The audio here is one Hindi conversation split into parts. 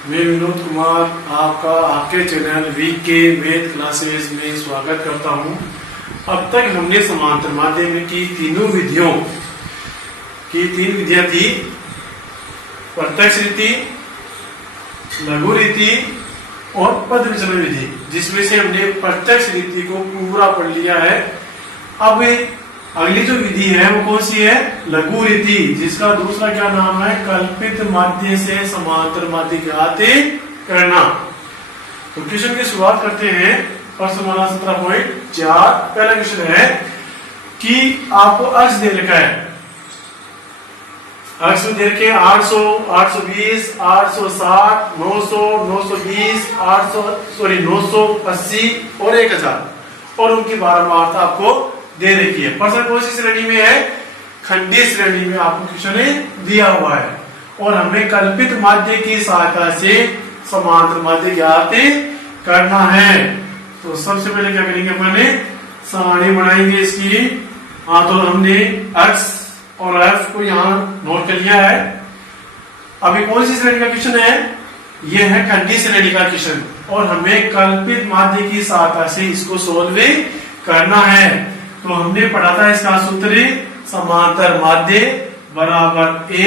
मैं विनोद कुमार आपका आपके चैनल वीके मैथ क्लासेस में स्वागत करता हूं। अब तक हमने समांतर माध्यम की तीनों विधियों की तीन विधियां थी, प्रत्यक्ष रीति, लघु रीति और पद विचलन विधि, जिसमें से हमने प्रत्यक्ष रीति को पूरा पढ़ लिया है। अब अगली जो विधि है वो कौन सी है? लघु रीति, जिसका दूसरा क्या नाम है? कल्पित माध्य से समांतर माध्य ज्ञात करना। तो क्वेश्चन की शुरुआत करते हैं। प्रश्न हमारा 17.4 पहला क्वेश्चन है कि आपको अक्ष दे रखा है, अक्ष दे रखे 800, 820, 860, 900, 920, 980 और 1000 और उनकी बारंबारता आपको दे रखी है। प्रश्न कौन सी श्रेणी में है? खंडीय श्रेणी में आपको क्वेश्चन दिया हुआ है और हमें कल्पित माध्य की सहायता से समांतर माध्य ज्ञात करना है। तो सबसे पहले क्या करेंगे? अपने सारणी बनाएंगे इसकी। हाँ, तो हमने x और f को यहाँ नोट कर लिया है। अभी कौन सी श्रेणी का क्वेश्चन है? यह है खंडीय श्रेणी का क्वेश्चन और हमें कल्पित माध्य की सहायता से इसको सोल्व करना है। तो हमने पढ़ा था इसका सूत्र, समांतर माध्य बराबर a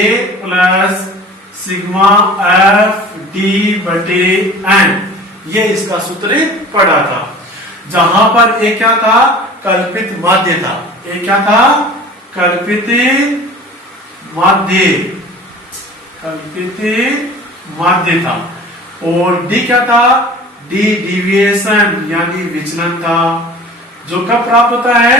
plus sigma F D बटे एन, ये इसका सूत्र पढ़ा था। जहां पर ए क्या था? कल्पित माध्य था। ए क्या था? कल्पित माध्य, कल्पित माध्य था। और डी क्या था? डी डिविएशन यानी विचलन था, जो कब प्राप्त होता है?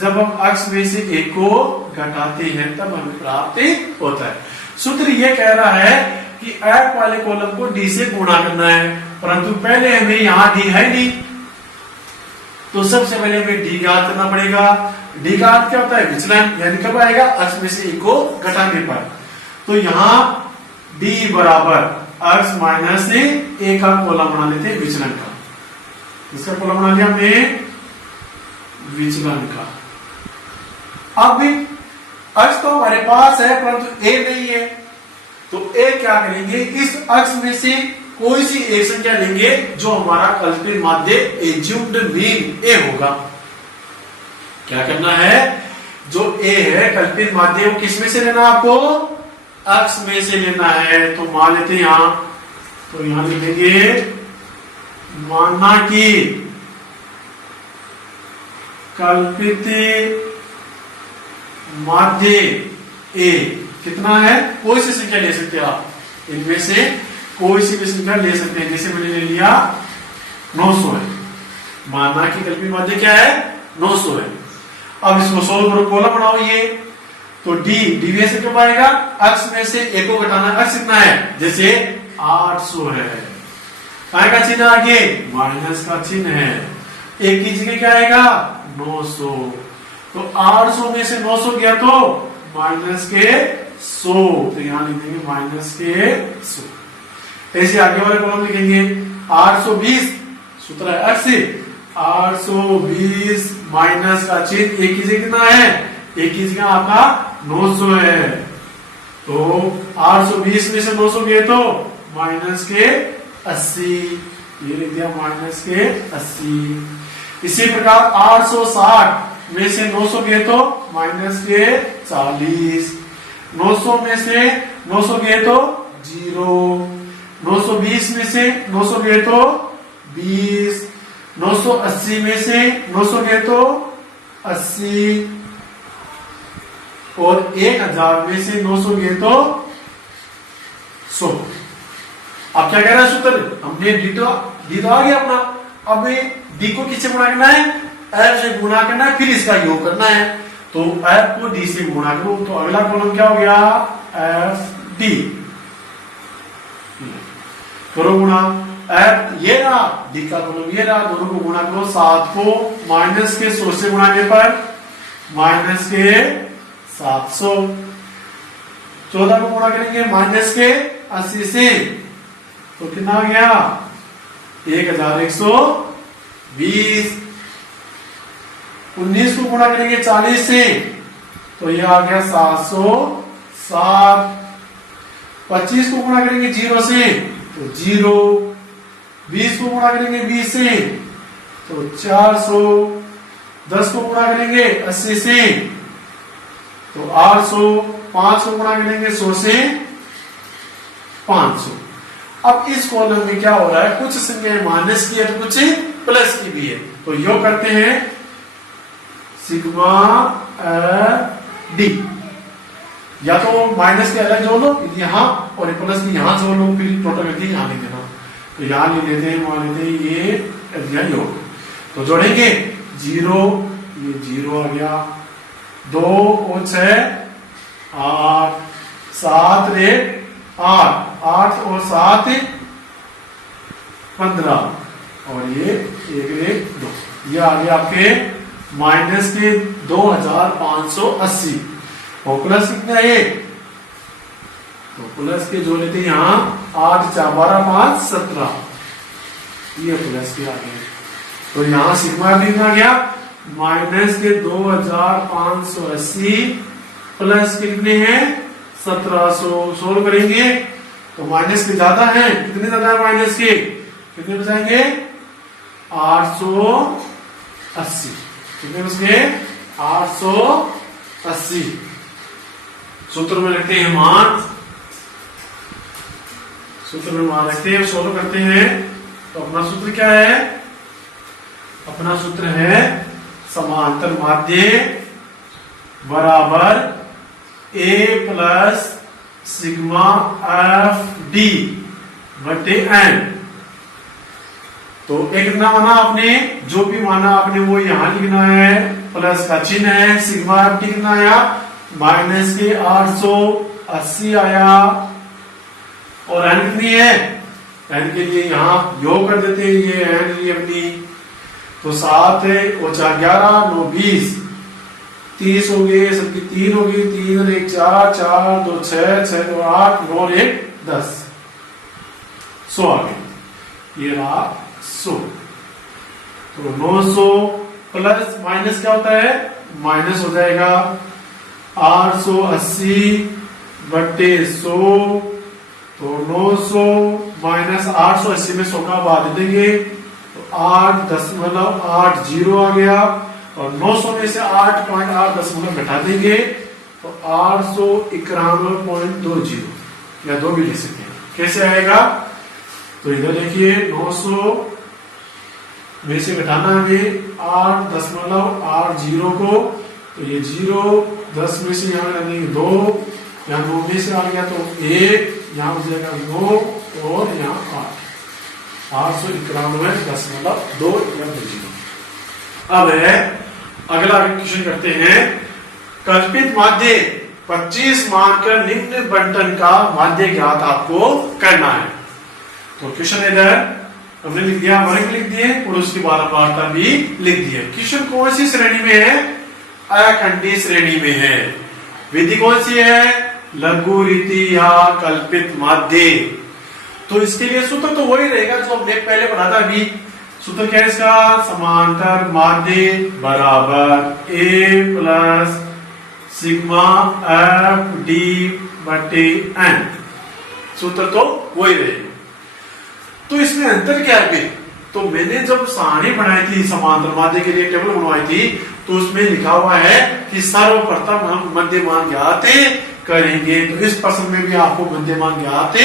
जब हम अक्ष में से एक को घटाते हैं तब हमें प्राप्त होता है। सूत्र ये कह रहा है कि एफ वाले कॉलम को डी से गुणा करना है, परंतु पहले हमें यहां डी है नहीं, तो सबसे पहले हमें डी ज्ञात करना पड़ेगा। डी का अर्थ क्या होता है? विचलन, यानी कब आएगा? अक्ष में से एक को घटाने पर। तो यहां डी बराबर अक्ष माइनस ए का कॉलम बना लेते हैं विचलन का। इसका कॉलम बना लिया हमने विचलन का। अब अक्ष तो हमारे पास है परंतु ए नहीं है, तो ए क्या करेंगे? इस अक्ष में से कोई सी एक संख्या लेंगे जो हमारा कल्पित माध्य एज्यूम्ड मीन ए होगा। क्या करना है? जो ए है कल्पित माध्य, वो किस में से लेना आपको? अक्ष में से लेना है। तो मान लेते हैं यहां, तो यहां लिखेंगे मानना कि कल्पित माध्य ए कितना है? कोई सी संख्या ले सकते हैं आप, इनमें से कोई सी भी संख्या ले सकते हैं। जैसे मैंने ले लिया 900 है, माना कि कल्पित माध्य क्या है? 900 है। अब इसको सोल्व करो, कॉलम बनाओ ये। तो डी डिविएशन कब आएगा? अक्ष में से एक को घटाना। अक्ष कितना है? जैसे 800 है, काय का चिन्ह आगे? माइनस का चिन्ह है। एक की जगह क्या आएगा? 900। तो 800 में से 900 गया तो माइनस के 100, तो यहां लिख देंगे माइनस के 100। ऐसे आगे वाले कॉलम लिखेंगे 820, सूत्र है अक्ष, 820 माइनस का चिन्ह, एक की जगह कितना है? एक की जगह आपका 900 है। तो 820 में से 900 गए तो माइनस के 80, ये लिख दिया माइनस के 80। इसी प्रकार 860 में से 900 गए तो माइनस के 40, 900 में से 900 गए तो 0, 920 में से 900 गए तो 20, 980 में से 900 गए तो 80 और 1000 में से 900 गए तो 100। अब क्या कह रहा है सूत्र? हमने डी तो आ गया अपना। अब डी को किससे गुणा करना है? एफ से गुणा करना है, फिर इसका योग करना है। तो एफ को डी से गुणा करो, तो अगला कॉलम क्या हो गया? F D. करो गुणा, एफ ये रहा, डी का कॉलम ये रहा, दोनों को गुणा करो। 7 को माइनस के 100 से गुणाने पर माइनस के 700, 14 को गुणा करेंगे माइनस के 80 से, तो कितना आ गया? 1120। 19 को गुणा करेंगे 40 से, तो ये आ गया 707। 25 को गुणा करेंगे 0 से, तो तो 0, 20 को गुणा करेंगे 20 से तो 400, 10 को गुणा करेंगे 80 से तो 800, 5 को गुणा करेंगे 100 से 500। अब इस कॉलम में क्या हो रहा है, कुछ संख्याएं माइनस की है तो कुछ प्लस की भी है, तो योग करते हैं सिग्मा डी, या तो माइनस के अलग जोड़ लो यहां और प्लस की यहां जोड़ लो, फिर टोटल करके यहां लिख देना। तो यहां लिख लेते हैं, मान लेते हैं ये योग, तो जोड़ेंगे 0, ये 0 आ गया, 2 और 6 8, 7 रे 8, 8 और 7 15 और ये 1 रे 2, ये आ गया आपके माइनस के 2580 और प्लस कितना है, तो प्लस के जो लेते हैं यहां 8 4 12 5 17, ये प्लस के आ गए, तो यहां सिग्मा भी आ गया माइनस के 2580 प्लस कितने हैं 1700। सोल्व करेंगे तो माइनस के ज्यादा है, कितने ज्यादा है माइनस के, कितने बचाएंगे 880, कितने बचेंगे 880। सूत्र में रखते हैं मान, सूत्र में मान रखते हैं, सोल्व करते हैं। तो अपना सूत्र क्या है, अपना सूत्र है समांतर माध्य बराबर a plus sigma F D बटे एन। तो एक कितना माना आपने, जो भी माना आपने वो यहां लिखना है, प्लस का चिन्ह है, सिग्मा एफ डी कितना आया माइनस के 880 आया, और एन कितनी है, एन के लिए यहां योग कर देते हैं, ये एन लिए अपनी, तो 7 और 4 11 9 20 30 हो गए, सबकी 3 हो गई, 3 और 1 4 4 2 6 6 2 8 9 और 1 10 100 आ गए, ये रहा 100। तो 900 प्लस माइनस क्या होता है, माइनस हो जाएगा 880 बटे 100, तो 900 माइनस 880 में 100 का बाद देंगे तो 8.80 आ गया, और 900 में से 8.8 घटा देंगे तो 891.20, या 2 भी लिख सकते हैं। कैसे आएगा, तो इधर देखिए 900 में से घटाना है 8.80 को, तो ये 0 10 में से यहाँ लगेंगे 2, यहाँ 9 में से आ गया तो 1, यहाँ हो जाएगा 9 और यहाँ 891.2 या 2। अब है अगला क्वेश्चन करते हैं, कल्पित माध्य 25 मानकर निम्न बंटन का माध्य ज्ञात आपको करना है। तो क्वेश्चन इधर हमने लिख दिया, वर्ग लिख दिए और उसकी बारंबारता भी लिख दी है। क्वेश्चन कौन सी श्रेणी में है, अखंडी श्रेणी में है। विधि कौन सी है, लघु रीति या कल्पित माध्य। तो इसके लिए सूत्र तो वही रहेगा जो हमने पहले पढ़ा था। अभी सूत्र क्या है इसका, समांतर माध्य बराबर a plus sigma F D बटे एन, सूत्र तो वही रहेगा। तो इसमें अंतर क्या है, तो मैंने जब सारणी बनाई थी समांतर माध्य के लिए, टेबल बनवाई थी, तो उसमें लिखा हुआ है कि सर्वप्रथम हम मध्यमान ज्ञात करेंगे। तो इस प्रश्न में भी आपको मध्यमान ज्ञात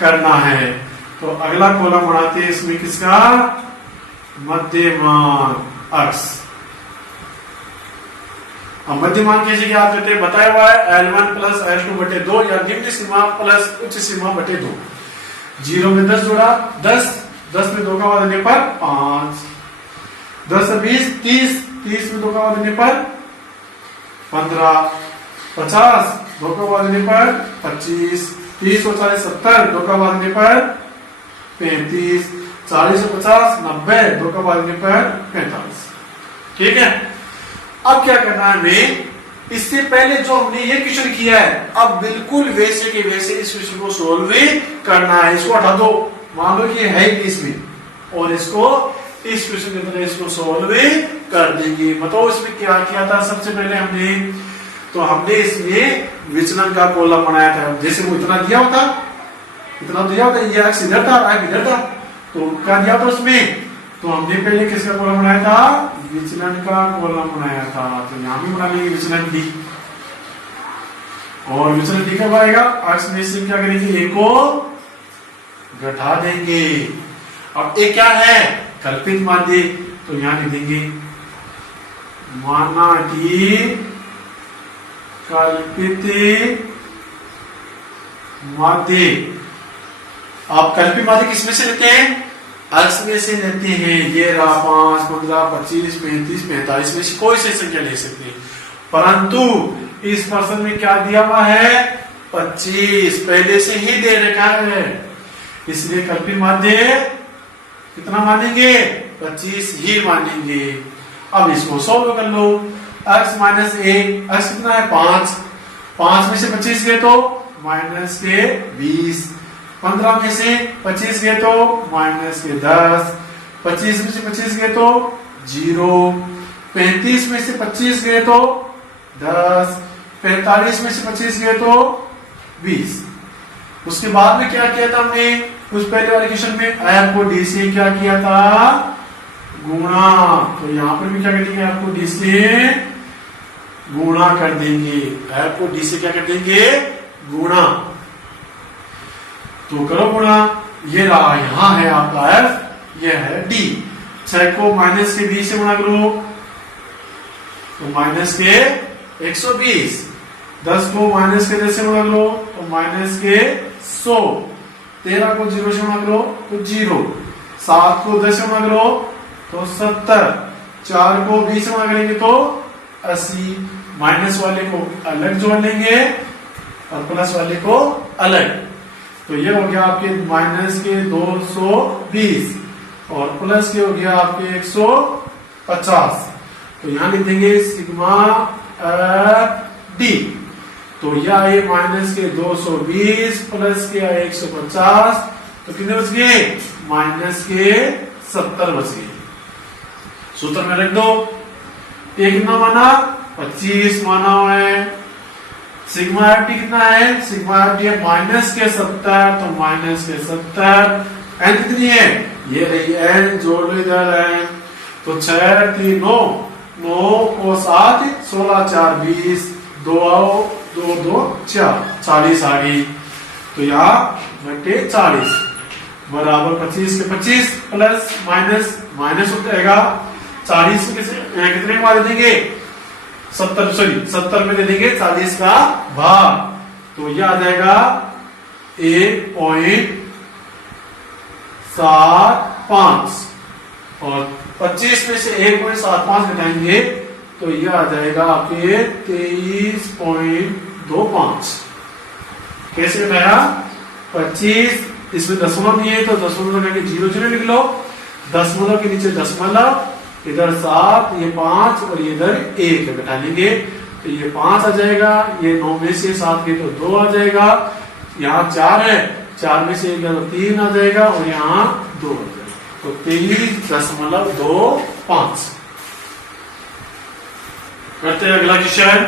करना है। तो अगला कॉलम बनाते हैं इसमें किसका, मध्यमान अक्ष। अब मध्यमान कैसे ज्ञात करते हैं, बताया हुआ है L1 प्लस L2 बटे 2 या निम्न सीमा प्लस उच्च सीमा बटे 2। 0 में 10 जोड़ा 10, 10 में 2 का बाद देने पर 5, 10 से 20 30, 30 में 2 का बाद देने पर 15, 50 2 का बाद देने पर 25, 30 और 40 70 2 का बाद देने पर 35, 40 और 50 90 2 का बाद देने पर 45। ठीक है, अब क्या करना है हमें, इससे पहले जो हमने ये क्वेश्चन किया है, अब बिल्कुल वैसे के वैसे इस क्वेश्चन को सोल्व करना है। इसको हटा दो, मान लो कि है इसमें, और इसको इस क्वेश्चन की तरह इसको सोल्व कर देंगे। बताओ इसमें क्या किया था सबसे पहले हमने, तो हमने इसमें विचलन का कॉलम बनाया था। जैसे वो इतना दिया होता इतना दिया होता है, ये एक्स इधर था, एफ इधर था, तो क्या दिया था उसमें, तो हमने पहले किसका कॉलम बनाया था, विचलन का कॉलम बनाया था, तो यहां भी बना लेंगे विचलन डी, और विचलन डी कब आएगा, एक्स में से क्या करेंगे, ए को घटा देंगे। अब ए क्या है, कल्पित माध्य, तो यहां लिख देंगे माना कि कल्पित माध्य। आप कल्पित माध्य किसमें से लेते हैं, एक्स में से लेते हैं, ये रहा 5, 15, 25, 35, 45 में से कोई से संख्या ले सकते हैं, परंतु इस प्रश्न में क्या दिया हुआ है, 25 पहले से ही दे रखा है, इसलिए कल्पित माध्य कितना मानेंगे, 25 ही मानेंगे। अब इसको सॉल्व कर लो, x माइनस ए, एक्स कितना है 5, 5 में से 25 गए तो माइनस के 20, 15 में से 25 गए तो माइनस के 10, 25 में से 25 गए तो 0, 35 में से 25 गए तो 10, 45 में से 25 गए तो 20। उसके बाद में क्या किया था हमने, उस पहले वाले क्वेश्चन में एफ को डी से क्या किया था, गुणा, तो यहां पर भी क्या करेंगे, आपको डी से गुणा कर देंगे, एफ को डी से क्या कर देंगे, गुणा, तो करो गुणा, ये रहा यहां है आपका एफ, ये है डी, 6 को माइनस के 20 से गुणा करो तो माइनस के 120, 10 को माइनस के 10 से गुणा करो तो माइनस के 100, 13 को 0 से गुणा करो तो 0, 7 को 10 से गुणा करो तो 70, 4 को 20 से गुणा करेंगे तो 80, माइनस वाले को अलग जोड़ लेंगे और प्लस वाले को अलग, तो ये हो गया आपके माइनस के 220 और प्लस के हो गया आपके 150, तो यहां लिख देंगे सिग्मा डी, तो यह आए माइनस के 220 प्लस के आए 150, तो कितने बच गए, माइनस के 70 बच गए। सूत्र में रख दो, ये कितना माना, 25 माना है, सिग्मा एफ टी कितना है, सिग्मा एफ टी है माइनस के 70, तो माइनस के 70, एन कितनी है, ये रही एन, जोड़ लो इधर एन, तो 6 3 9, 9 को 7, 16 4 20, 2 आओ 2 2 4, 40 आ गई, तो यहाँ घटे 40 बराबर 25 के 25 प्लस माइनस माइनस हो जाएगा, 40 कितने में मार देंगे, 70 में दे देंगे 40 का भाग, तो यह आ जाएगा 1.75 और 25 में से 1.75 घटाएंगे तो यह आ जाएगा आपके 23.25। कैसे घटाया, 25 इसमें दशमलव नहीं है तो दशमलव करके 0 0 लिख लो, दशमलव के नीचे दशमलव, इधर 7, ये 5 और ये इधर 1 घटा लेंगे तो ये 5 आ जाएगा, ये 9 में से 7 के तो 2 आ जाएगा, यहाँ 4 है, 4 में से 1 तो 3 आ जाएगा और यहाँ 2 आ जाएगा, तो 23.25। करते हैं अगला क्वेश्चन,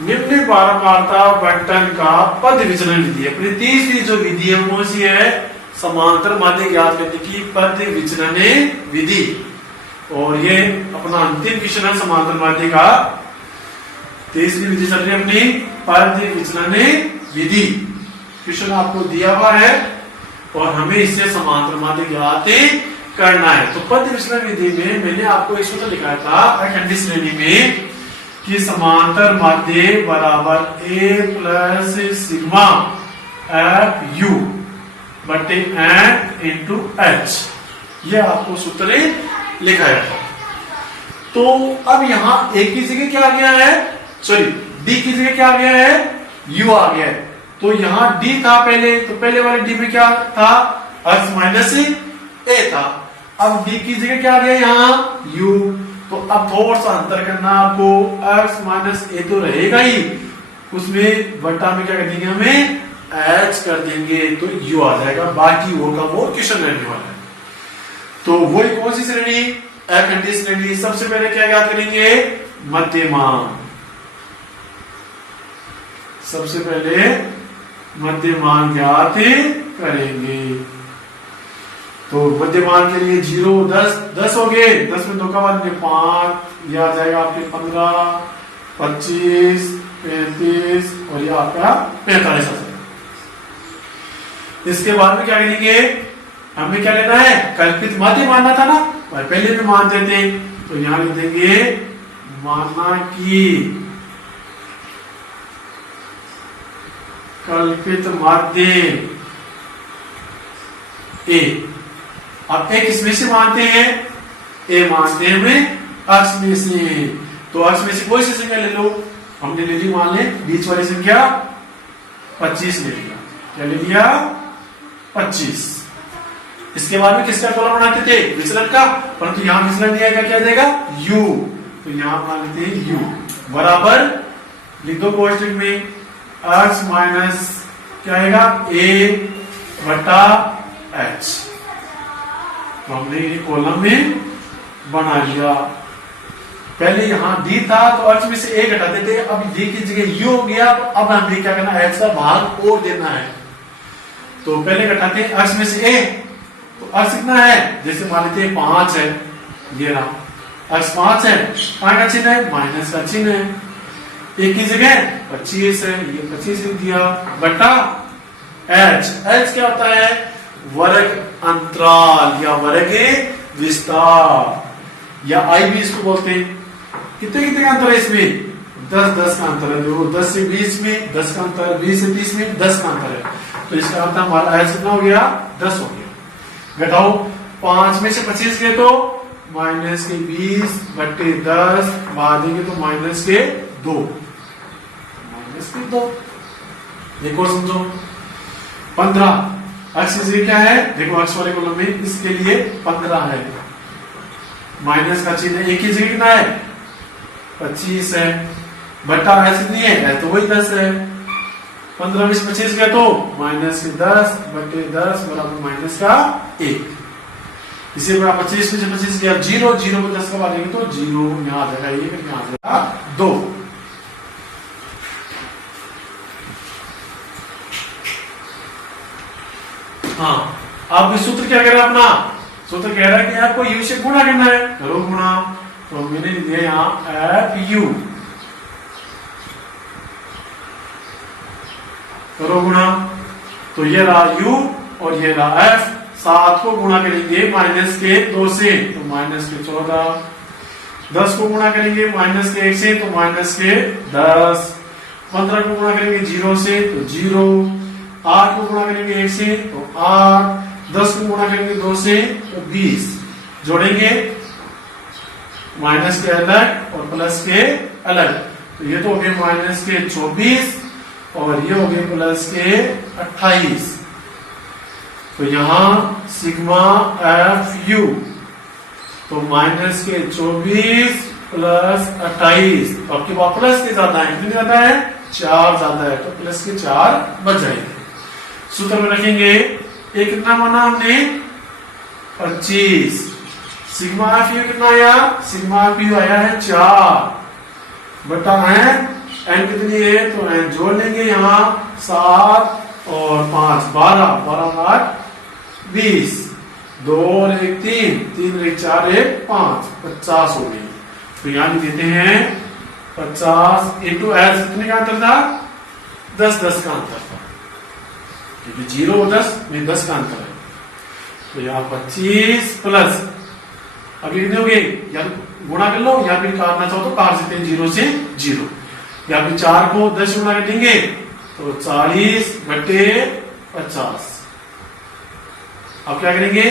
निम्न पारंपरिकता बंटन का पद विचलन विधि। अपनी तीसरी जो विधि है वो सी है समांतर माध्य ज्ञात करने की पद विचलन विधि, और ये अपना अंतिम क्वेश्चन है समांतर माध्य का, तीसरी विधि चल रही है अपनी पद विचलन विधि। क्वेश्चन आपको दिया हुआ है और हमें इससे समांतर माध्य ज्ञात करना है। तो पद विचलन विधि में मैंने आपको एक सूत्र लिखा था अखंडित श्रेणी में कि समांतर माध्य बराबर ए प्लस सिग्मा एफ यू बटे एन इंटू एच, ये आपको सूत्र लिखा है। तो अब यहां एक की जगह क्या आ गया है, सॉरी डी की जगह क्या आ गया है, यू आ गया है, तो यहां डी था पहले, तो पहले वाले डी में क्या था, एक्स माइनस ए था, अब डी की जगह क्या आ गया यहाँ u, तो अब थोड़ा सा अंतर करना आपको, x माइनस ए तो रहेगा ही, उसमें बट्टा में क्या कर देंगे हमें h कर देंगे तो u आ जाएगा, बाकी वो का वो क्वेश्चन रहने वाला है। तो वही कौन सी श्रेणी, अखंडित श्रेणी। सबसे पहले क्या याद करेंगे, मध्यमान, सबसे पहले मध्यमान ज्ञात करेंगे। तो मध्यमान के लिए 0 10 हो गए, 10 में 2 का बाद 5, यह आ जाएगा आपके 15, 25, 35 और यह आपका 45 आ जाएगा। इसके बाद में क्या करेंगे, हमें क्या लेना है, कल्पित माध्य मानना था ना, और पहले भी मानते थे, तो यहां लिख देंगे माना कि कल्पित माध्य ए। अब ए किस में से मानते हैं, ए मानते हैं में अक्ष में से, तो अक्ष में से कोई सी संख्या ले लो, हमने ले ली मान ले बीच वाली संख्या 25 ले लिया, क्या ले लिया 25। इसके बाद में किसका कॉलम बनाते थे, विचलन का, परंतु यहां विचलन दिया गया, क्या देगा u, तो यहां मान लेते हैं u बराबर लिख दो कोष्टक में x माइनस क्या आएगा a बटा h। तो हमने ये कॉलम में बना लिया। पहले यहां d था तो x में से a घटाते थे, अब d की जगह u हो गया, तो अब हमें क्या करना है, h का भाग और देना है। तो पहले घटाते हैं x में से a, तो x कितना है, जैसे मान लेते हैं 5 है, ये रहा x 5 है, काय का चिन्ह है, माइनस का चिन्ह है, एक की जगह 25 है, ये 25 लिख दिया बटा h। h क्या होता है, वर्ग अंतराल या वर्ग विस्तार या i भी इसको बोलते हैं। कितने कितने का अंतर है इसमें, 10 का अंतर है, देखो 10 से 20 में 10 का अंतर है, 20 से 30 में 10 का अंतर है, तो इसका अर्थ हमारा h कितना हो गया, 10 हो गया। घटाओ 5 में से 25 गए तो माइनस के 20 बटे 10, भागेंगे तो माइनस के 2, माइनस के 2। एक और समझो 15, अक्ष की जगह क्या है, देखो अक्ष वाले कॉलम में इसके लिए 15 है, माइनस का चिन्ह एक ही जगह कितना है 25 है, बटा है कितनी है, तो वही 10 है, 15 में से 25 गया तो माइनस के 10 बटे 10 बराबर माइनस का 1। इसी प्रकार 25 में से 25 गया 0, 0 को 10 का बाद देंगे तो 0 यहाँ आ जाएगा 1, यहाँ आ जाएगा 2। हाँ, अब सूत्र क्या कह रहा है अपना, सूत्र कह रहा है कि आपको u से गुणा करना है, करो गुणा, तो मैंने लिख दिया यहाँ fu, करो गुणा, तो ये रहा u और ये रहा f, 7 को गुणा करेंगे माइनस के 2 से तो माइनस के 14, 10 को गुणा करेंगे माइनस के 1 से तो माइनस के 10, 15 को गुणा करेंगे 0 से तो 0, 8 को गुणा करेंगे 1 से तो 8, 10 को गुणा करेंगे 2 से तो 20, जोड़ेंगे माइनस के अलग और प्लस के अलग, तो ये तो हो गए माइनस के 24 और ये हो गए प्लस के 28। तो यहां सिग्मा एफ यू, तो माइनस के 24 प्लस 28, तो आपके पास प्लस के ज्यादा है, कितने ज्यादा है 4 ज्यादा है, तो प्लस के 4 बच जाएंगे। सूत्र में रखेंगे एक कितना माना हमने 25, सिग्मा एफ यू कितना आया, सिग्मा एफ यू आया है 4 बटा है एन कितनी है, तो एन जोड़ लेंगे यहाँ 7 और 5 12, 12 8 20, 2 और 1 3, 3 और 1 4 1 5, 50 हो गई। तो यहाँ लिख देते हैं 50 इंटू एच, कितने का अंतर था 10 10 का अंतर था, क्योंकि 0 और 10 में 10 का अंतर है। तो यहाँ 25 प्लस अब कितने हो गए, या तो गुणा कर लो या फिर काटना चाहो तो काट सकते हैं 0 से 0, या फिर 4 को 10 गुणा कर देंगे तो 40 बटे 50। अब क्या करेंगे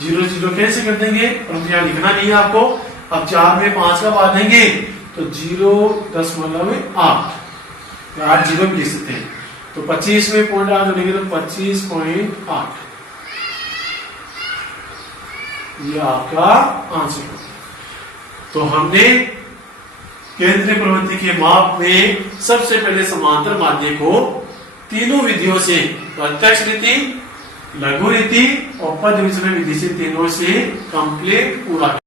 0 0 कैसे कर देंगे, परंतु यहाँ लिखना नहीं है आपको। अब 4 में 5 का बाद देंगे तो 0.8, 8 0 भी लिख सकते हैं, तो 25 में 0.8 जोड़ेंगे तो 25.8, ये आपका आंसर होगा। तो हमने केंद्रीय प्रवृत्ति के माप में सबसे पहले समांतर माध्य को तीनों विधियों से, प्रत्यक्ष रीति, लघु रीति और पद विचलन विधि से, तीनों से कंप्लीट पूरा